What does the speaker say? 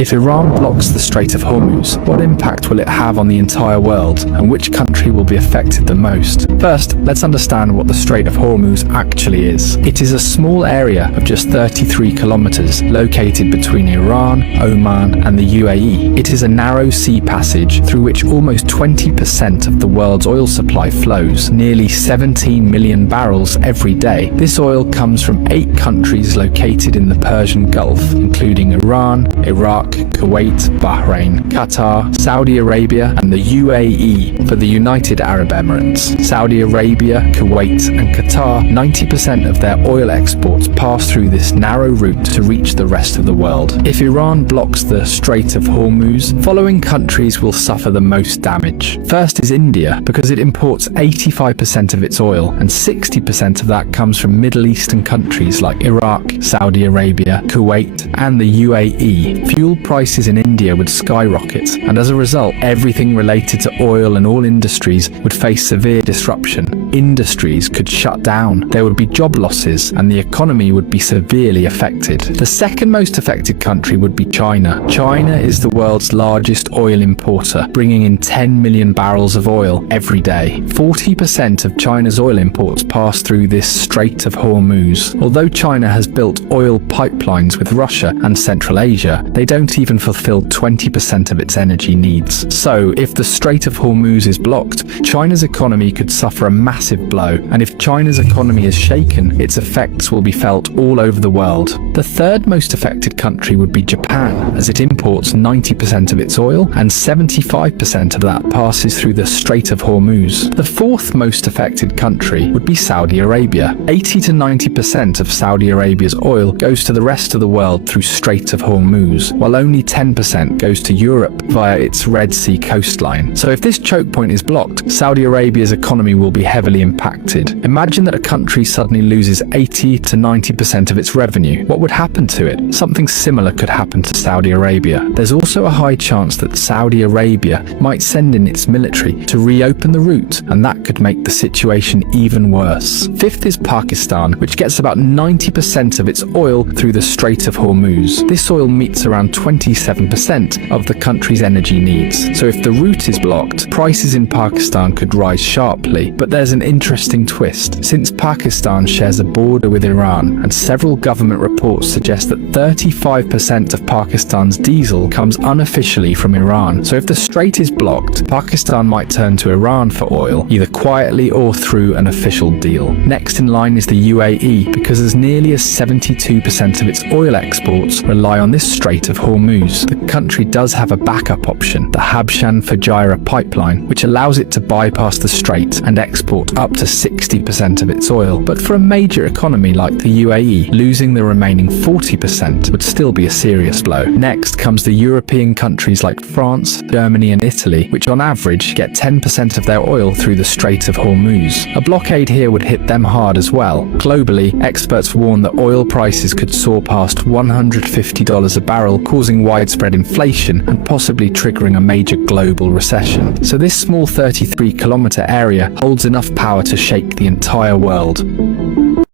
If Iran blocks the Strait of Hormuz, what impact will it have on the entire world, and which country will be affected the most? First, let's understand what the Strait of Hormuz actually is. It is a small area of just 33 kilometers located between Iran, Oman, and the UAE. It is a narrow sea passage through which almost 20% of the world's oil supply flows, nearly 17 million barrels every day. This oil comes from 8 countries located in the Persian Gulf, including Iran, Iraq, Kuwait, Bahrain, Qatar, Saudi Arabia, and the UAE for the United Arab Emirates. Saudi Arabia, Kuwait, and Qatar, 90% of their oil exports pass through this narrow route to reach the rest of the world. If Iran blocks the Strait of Hormuz, following countries will suffer the most damage. First is India, because it imports 85% of its oil, and 60% of that comes from Middle Eastern countries like Iraq, Saudi Arabia, Kuwait, and the UAE. Fuel prices in India would skyrocket, and as a result, everything related to oil and all industries would face severe disruption. Industries could shut down, there would be job losses, and the economy would be severely affected. The second most affected country would be China. China is the world's largest oil importer, bringing in 10 million barrels of oil every day. 40% of China's oil imports pass through this Strait of Hormuz. Although China has built oil pipelines with Russia and Central Asia, they don't even fulfill 20% of its energy needs. So, if the Strait of Hormuz is blocked, China's economy could suffer a massive blow, and if China's economy is shaken, its effects will be felt all over the world. The third most affected country would be Japan, as it imports 90% of its oil, and 75% of that passes through the Strait of Hormuz. The fourth most affected country would be Saudi Arabia. 80 to 90% of Saudi Arabia's oil goes to the rest of the world through Strait of Hormuz, while only 10% goes to Europe via its Red Sea coastline. So if this choke point is blocked, Saudi Arabia's economy will be heavily impacted. Imagine that a country suddenly loses 80 to 90% of its revenue. What would happen to it? Something similar could happen to Saudi Arabia. There's also a high chance that Saudi Arabia might send in its military to reopen the route, and that could make the situation even worse. Fifth is Pakistan, which gets about 90% of its oil through the Strait of Hormuz. This oil meets around 27% of the country's energy needs. So if the route is blocked, prices in Pakistan could rise sharply. But there's an interesting twist. Since Pakistan shares a border with Iran, and several government reports suggest that 35% of Pakistan's diesel comes unofficially from Iran. So if the strait is blocked, Pakistan might turn to Iran for oil, either quietly or through an official deal. Next in line is the UAE, because as nearly as 72% of its oil exports rely on this Strait of Hormuz. The country does have a backup option, the Habshan-Fujairah pipeline, which allows it to bypass the strait and export up to 60% of its oil. But for a major economy like the UAE, losing the remaining 40% would still be a serious blow. Next comes the European countries like France, Germany, and Italy, which on average get 10% of their oil through the Strait of Hormuz. A blockade here would hit them hard as well. Globally, experts warn that oil prices could soar past $150 a barrel, causing widespread inflation and possibly triggering a major global recession. So this small 33-kilometer area holds enough power to shake the entire world.